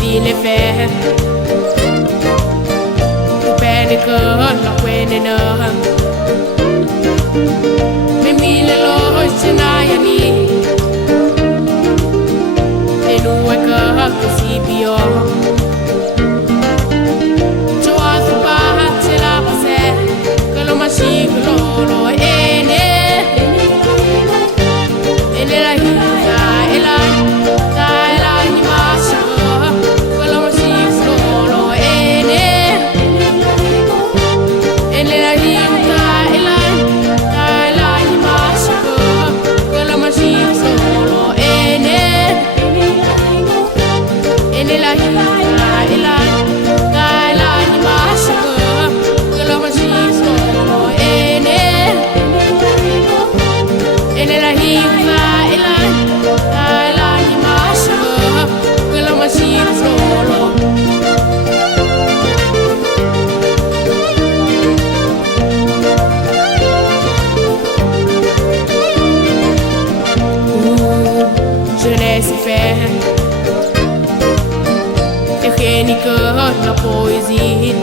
di le fe tu pene că la quene na me mile lo scenaia ni e nu è che si bio choa su pa se la pase que lo machi lo ene la hija ela la ni machi que lo machi lo ene la hija ela la ni machi que lo machi lo ene la hija ela la ni machi que lo machi lo ene la hija jeunesse fait et rien que la poésie